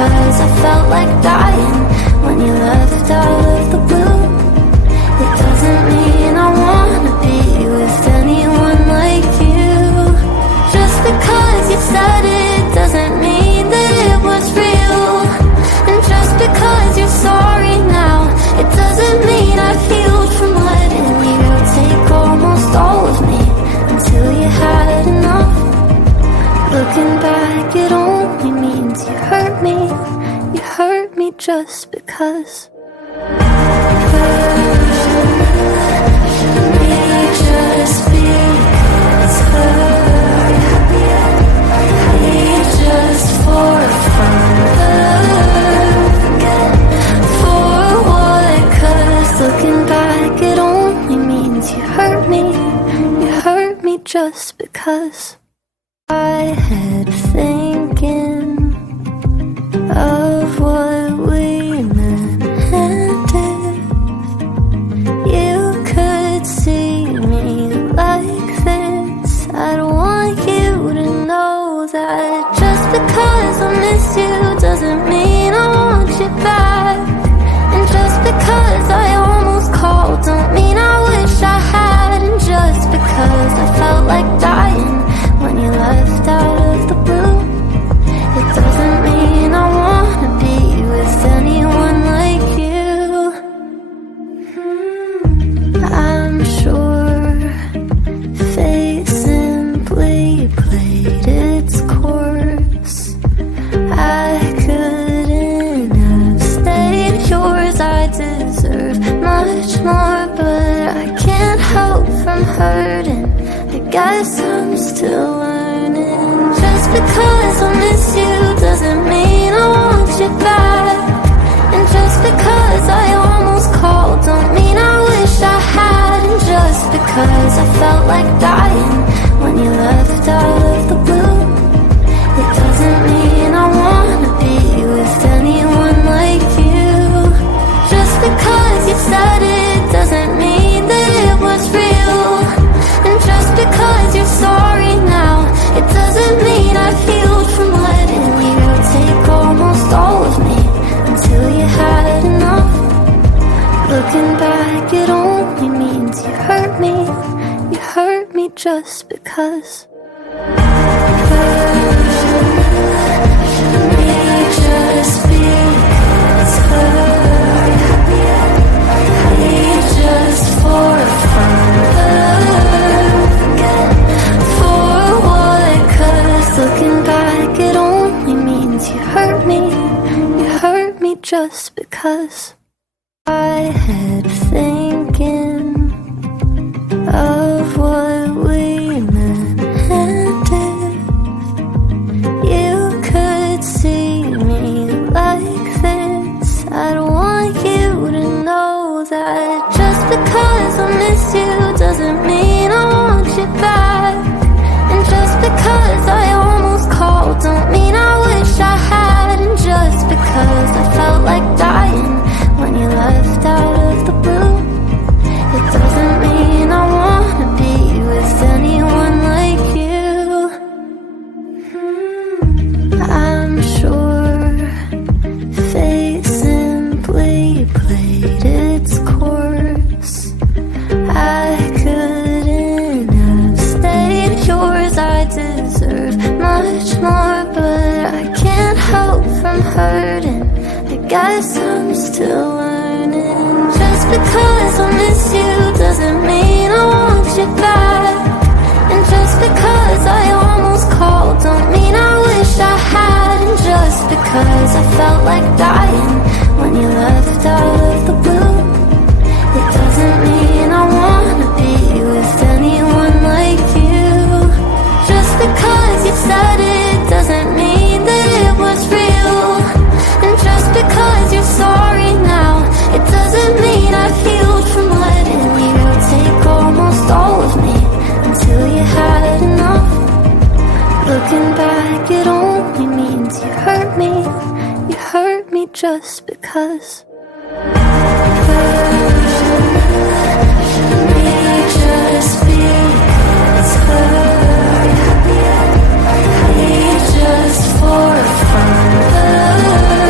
because I felt like dying when you left out of the blue. It doesn't mean I wanna be with anyone like you. Just because you said it doesn't mean that it was real. And just because you're sorry now, it doesn't mean I've healed from letting you take almost all of me until you had enough. Looking back, it only means you hurt me. You hurt me just because. Just because just for fun, for what? 'Cause looking back, it only means you hurt me. You hurt me just because. I had thinking of what we meant, and if you could see me like this, I'd want you to know that just because I miss you doesn't mean I want you back. And just because I almost called don't mean I wish I had. And just because I felt like dying when you left out of the blue, it doesn't mean I wanna be with anyone like you. I'm sure fate simply played its course. I couldn't have stayed yours. I deserve much more, but I can't help from hurting. I guess I'm still learning. Just because I miss you doesn't mean I want you back. And just because I almost called don't mean I wish I had. And just because I felt like dying when you left out of the blue, it doesn't mean I wanna be with anyone like you. Just because you said it doesn't mean that it was real. And just because you're sorry now, it doesn't mean I've healed from letting you take almost all of me until you had enough. Looking back, it only means you hurt me. You hurt me just because. Just because just for fun, for what? 'Cause looking back, it only means you hurt me. You hurt me just because. I had thinking of what we meant, and if you could see me like this, I'd want you to know that just because I miss you doesn't mean I want you back. And just because I almost called don't mean I wish I had. And just because I felt like dying when you left out of the blue, it doesn't mean I wanna be with anyone like you. I'm sure fate simply played its course. I couldn't have stayed yours. I deserve much more, but I can't help from hurting. I guess I'm still learning. Just because I miss you doesn't mean I want you back. And just because I almost called don't mean I wish I had. And just because I felt like dying when you left out of the blue, it doesn't mean I wanna be with anyone like you. Just because you said it doesn't mean that it was real. And just because you're sorry now, it doesn't mean I've healed from letting you take almost all of me until you had enough. Looking back, it only means you hurt me. You hurt me just because. Just because just for fun.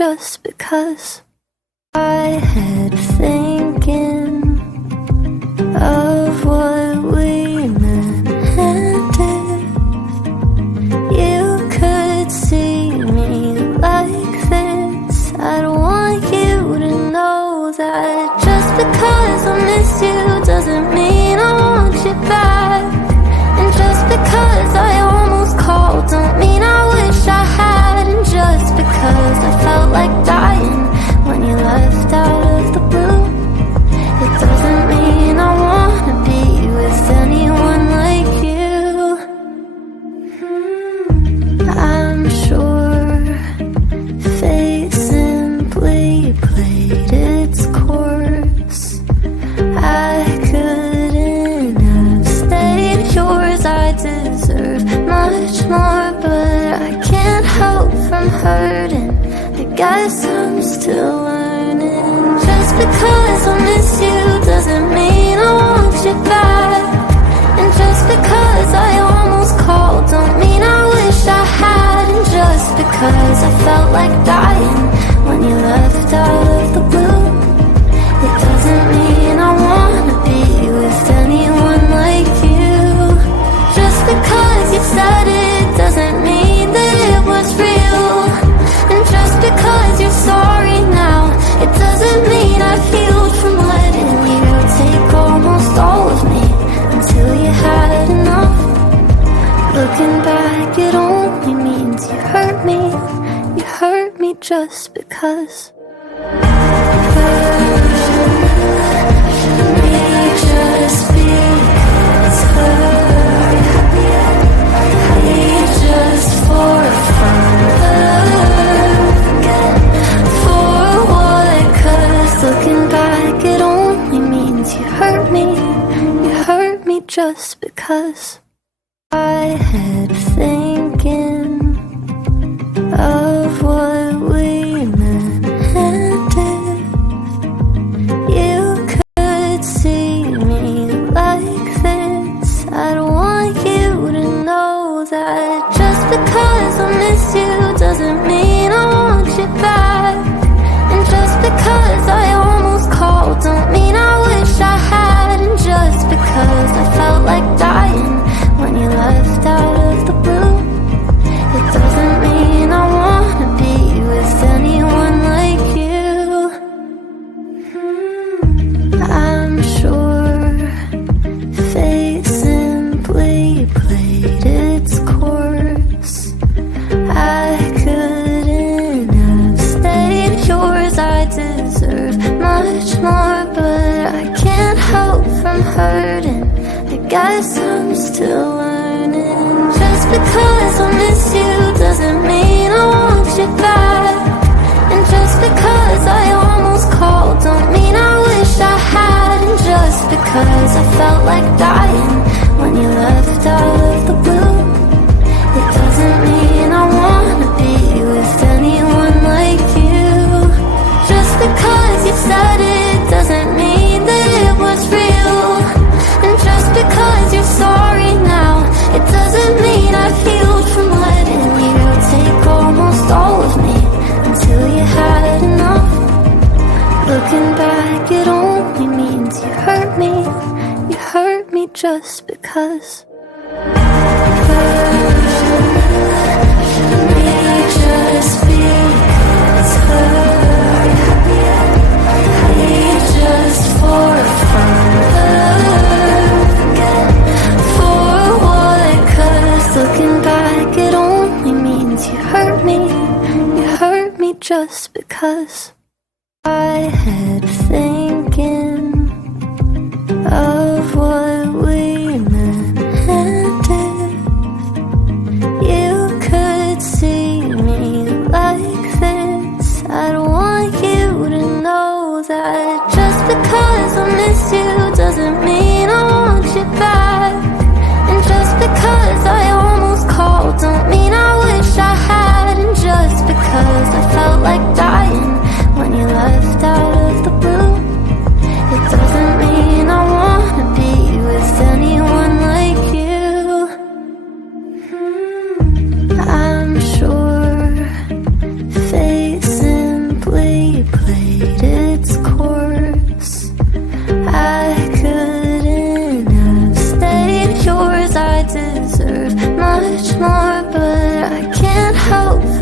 just because I had thinking of what we meant, and if you could see me like this, I'd want you to know that just because I miss you doesn't mean I want you back. And just because I almost called don't mean I wish I had. And just because I felt like dying when you left out of the blue, it doesn't mean I wanna be with anyone like you. I'm sure fate simply played its course. I couldn't have stayed yours. I deserve much more, but I can't help from hurting. I guess I'm still learning. Just because I miss you doesn't mean I want you back. And just because I almost called don't mean I wish I had. And just because I felt like dying when you left out of the blue, it doesn't mean I wanna be with anyone like you. Just because you said it doesn't mean that it was real. And just because you're sorry now, it doesn't mean I've healed from letting you take almost all of me until you had enough. Looking back, it only means you hurt me. You hurt me just because. Just because hurt me just for fun. For what? 'Cause looking back, it only means you hurt me. You hurt me just because I had thinking of what we meant, and if you could see me like this, I'd want you to know that just because I miss you doesn't mean I want you back. And just because I almost called don't mean I wish I had. And just because I felt like dying when you left out of the blue, it doesn't mean I wanna be with anyone like you. I'm sure fate simply played its course. I couldn't have stayed yours. I deserve much more, but I can't help from hurting. I guess I'm still learning. Just because I miss you doesn't mean I want you back. And just because I almost called don't mean I wish I had. And just because I felt like dying when you left out of the blue, it doesn't mean I wanna be with anyone like you. Just because you said it doesn't mean that it was real. And just because you're sorry now, it doesn't mean I've healed from letting you take almost all of me until you had enough. Looking back, it only means you hurt me. You hurt me just because. Just because hurt me just for fun. For what? 'Cause looking back, it only means you hurt me. You hurt me just because I had thinking of what we meant, and if you could see me like this, I'd want you to know that just because I miss you doesn't mean I want you back. And just because I almost called don't mean I wish I had. And just because I felt like dying when you left out of the blue, it doesn't mean I wanna be with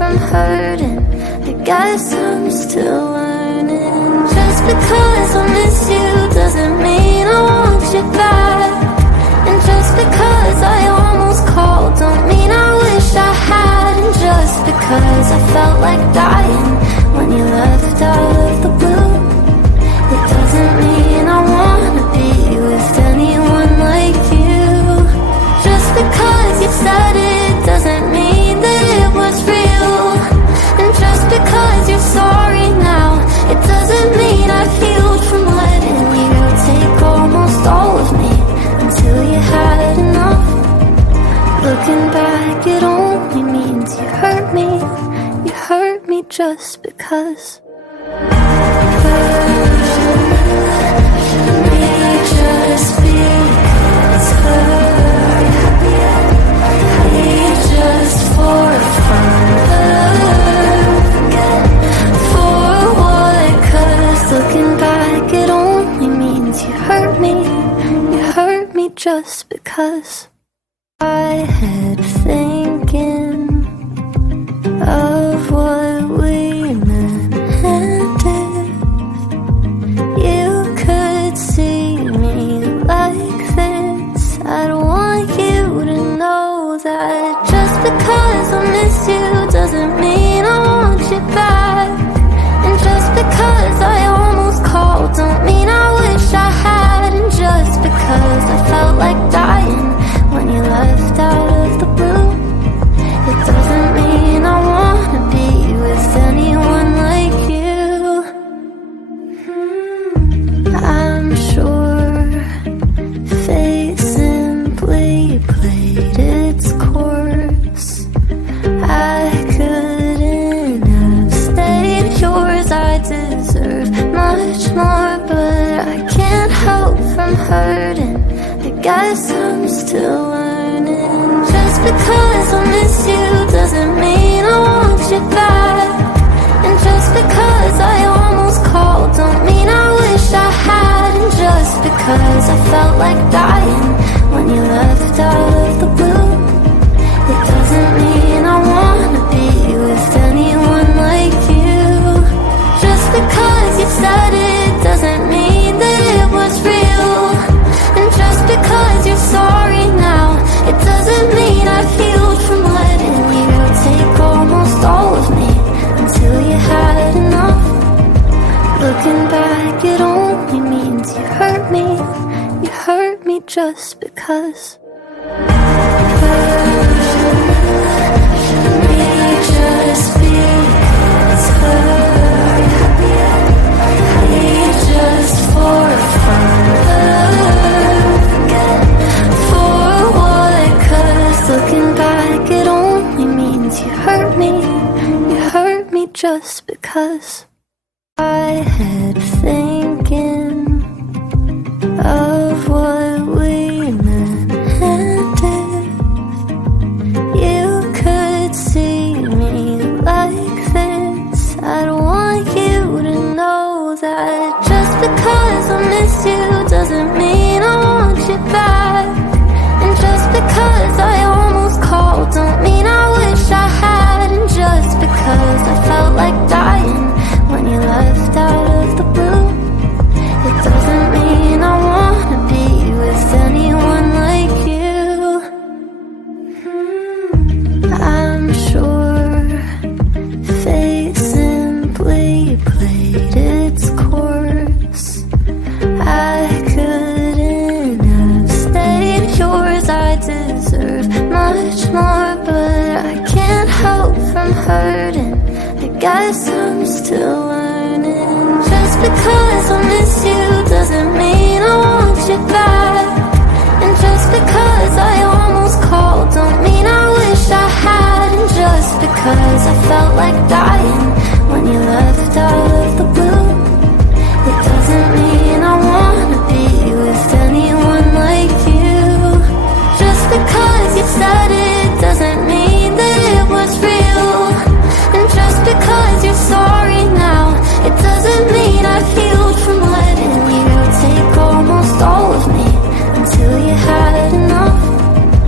from hurting, I guess I'm still learning. Just because I miss you doesn't mean I want you back. And just because I almost called don't mean I wish I had. And just because I felt like dying when you left out of the blue, it doesn't mean I wanna be with anyone like you. Just because you said it doesn't mean that it was real. And just because you're sorry now, it doesn't mean I've healed from letting you take almost all of me until you had enough. Looking back, it only means you hurt me. You hurt me just because. Just because just for fun. For what? 'Cause looking back, it only means you hurt me. You hurt me just because. I had thinking of what we meant, and if you could see me like this, I'd want you to know that just because I miss you doesn't mean I want you back. And just because I almost called don't mean I wish I had. And just because I felt like dying when you left out of the blue, it doesn't mean I wanna be with anyone like you. I'm sure fate simply played its course. I couldn't have stayed yours. I deserve much more, but I can't help from hurting. I guess I'm still learning. Just because I miss you doesn't mean I want you back. And just because I almost called don't mean I wish I had. And just because I felt like dying when you left out of the blue, it doesn't mean I wanna be with anyone like you. Just because you said it doesn't mean that it was real. And just because you're sorry now, it doesn't mean I've healed from letting you take almost all of me until you had enough. Looking back, it only means you hurt me. You hurt me just because. Just because just for fun. For what? 'Cause looking back, it only means you hurt me. You hurt me just because. I had thinking of what we meant, and if you could see me like this, I'd want you to know that just because I miss you doesn't mean I want you back. And just because I almost called don't mean I wish I had. And just because I felt like dying when you left out of the blue, it doesn't mean I wanna be with anyone like you. I'm sure fate simply played its course. I couldn't have stayed yours. I deserve much more, but I can't help from hurting. I guess I'm still learning. Just because I miss you doesn't mean I want you back. And just because I almost called don't mean I wish I had. And just because I felt like dying when you left out of the blue, it doesn't mean I wanna be with anyone like you. Just because you said it doesn't mean that it was real. And just because you're sorry now, it doesn't mean I've healed from letting you take almost all of me until you had enough.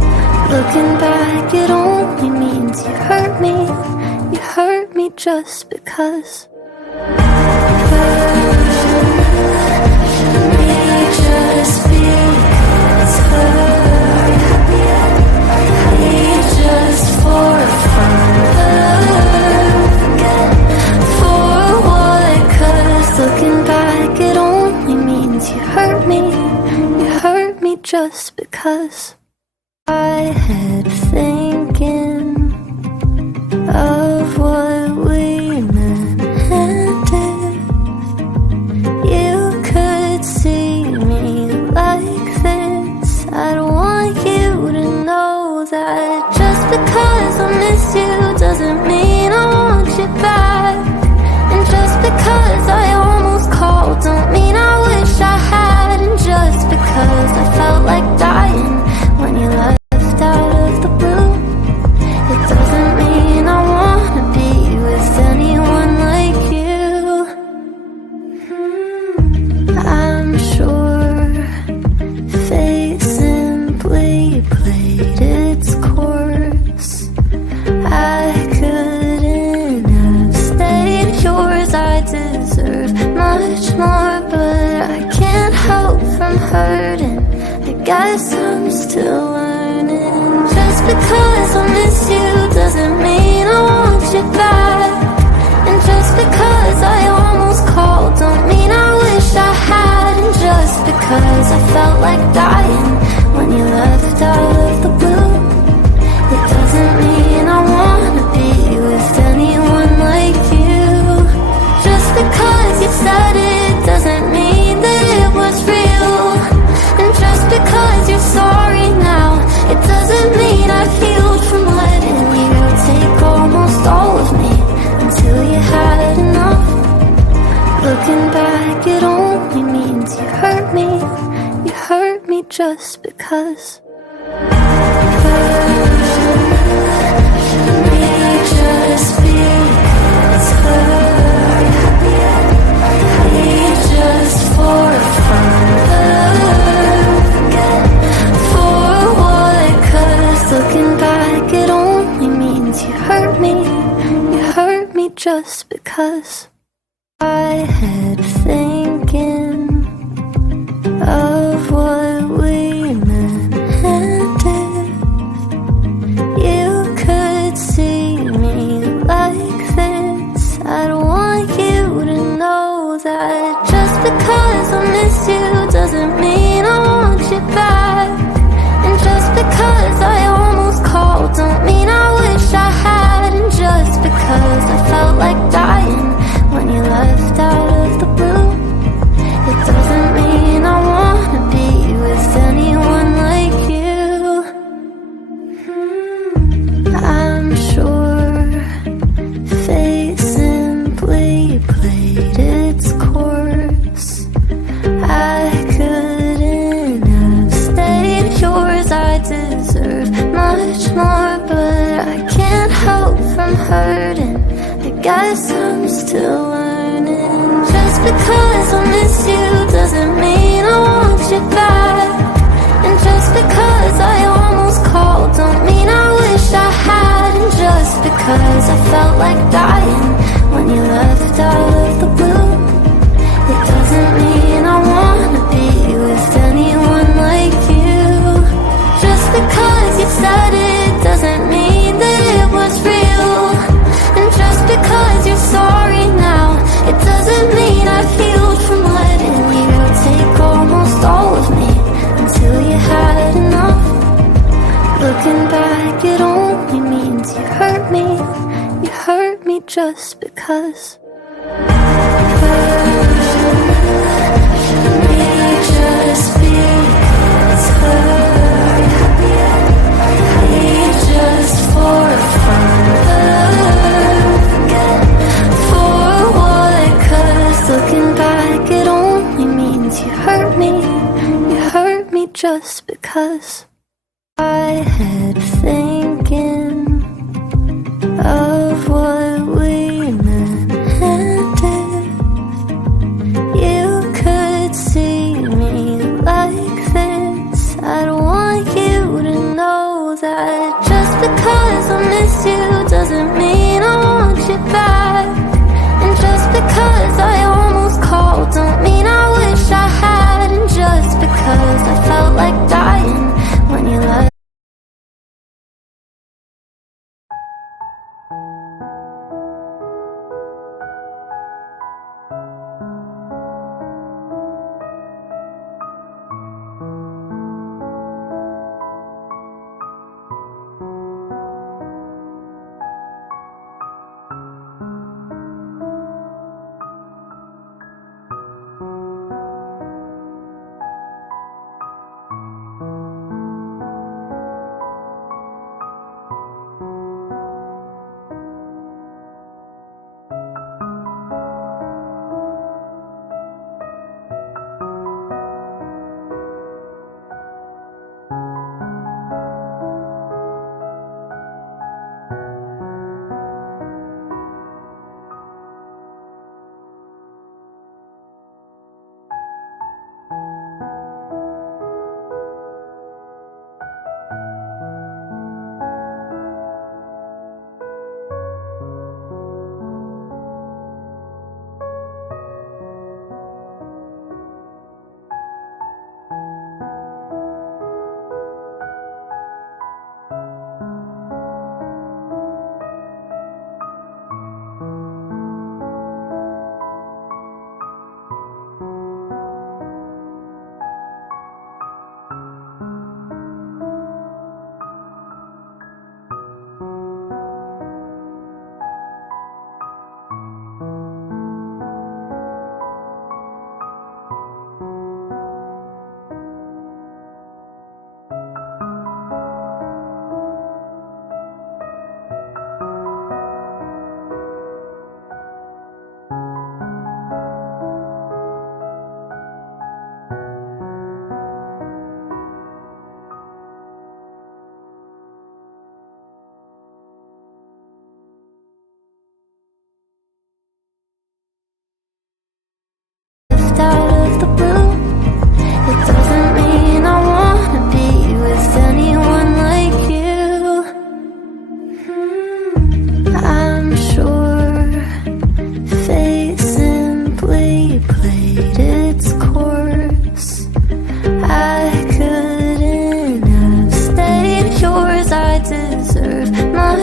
just because. Just because just for fun, for what? 'Cause looking back, it only means you hurt me just because. I had thinking of what we meant, and if you could see me like this, I'd want you to know that just because I miss you doesn't mean I want you back. And just because I almost called don't mean I wish I had. And just because I felt like dying when you left out of the blue, it doesn't mean I wanna be with anyone like you. I'm sure fate simply played its course. I couldn't have stayed yours. I deserve much more, but I can't help from hurting. I guess I'm still learning. Just because I miss you doesn't mean I want you back. And just because I almost called don't mean I wish I had. And just because I felt like dying when you left out of the blue, it doesn't mean I wanna be with anyone like you. Just because you said it doesn't mean that it was real. And just because you're sorry now, it doesn't mean I've healed from letting you take almost all of me until you had enough. Looking back, it only means you hurt me just because. Just because just for fun, for what? 'Cause looking back, it only means you hurt me just because. I had thinking of what we meant, and if you could see me like this, I'd want you to know that just because I miss you doesn't mean I want you back. And just because I almost called don't mean I wish I had. And just because I felt like dying when you left out of the blue, it doesn't mean I wanna be with anyone like you. I'm sure fate simply played its course. I couldn't have stayed yours. I deserve much more, but I can't help from hurting. I guess I'm still learning. Just because I miss you doesn't mean I want you back. And just because I almost called don't mean I wish I had. And just because I felt like dying when you left out of the blue, it doesn't mean I wanna be with anyone like you. Just because you said it doesn't mean that it was real. And just because you're sorry now, it doesn't mean I've healed from letting you take almost all of me until you had enough. Looking back, it only means you hurt me just because. Just because just for fun, for what? 'Cause looking back, it only means you hurt me just because. I had thinking of what we meant, and if you could see me like this, I'd want you to know that just because I miss you doesn't mean I want you back.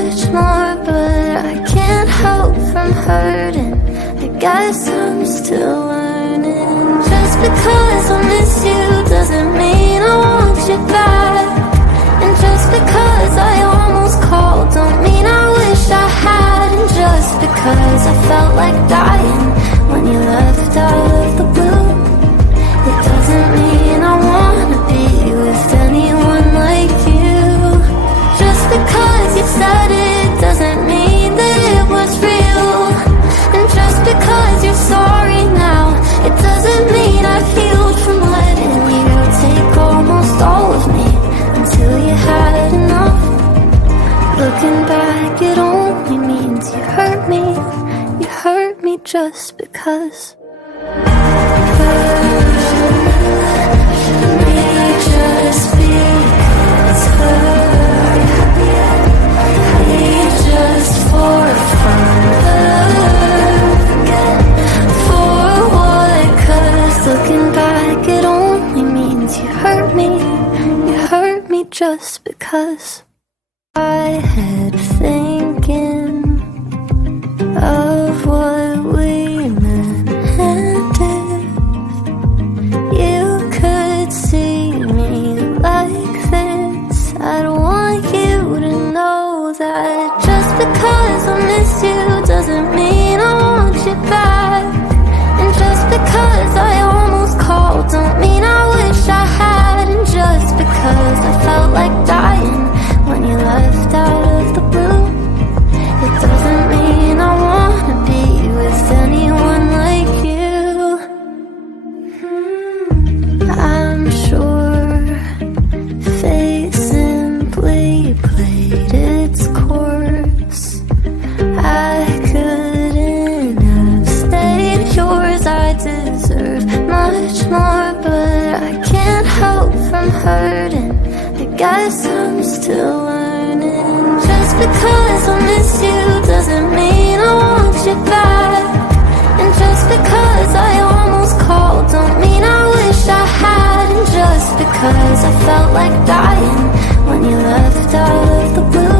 much more, but I can't help from hurting. I guess I'm still learning. Just because I miss you doesn't mean I want you back. And just because I almost called don't mean I wish I had. And just because I felt like dying when you left out of the blue, it doesn't mean I wanna be with anyone like you. Just because you said it doesn't mean that it was real. And just because you're sorry now, it doesn't mean I've healed from letting you take almost all of me until you had enough. Looking back, it only means you hurt me. You hurt me just because. Just because just for fun, for what? 'Cause looking back, it only means you hurt me. You hurt me just because. I had thinking of what we meant, and if you could see me like this, I'd want you to know that just because I miss you doesn't mean I want you back. And just because I almost called don't mean I wish I had. And just because I felt like dying when you left out of the blue, it doesn't mean I wanna be with anyone like you. I'm sure fate simply played its course. I couldn't have stayed yours. I deserve much more, but I can't help from hurting. I guess I'm still learning. Just because I miss you doesn't mean I want you back. And just because I almost called don't mean I wish I had. And just because I felt like dying when you left out of the blue,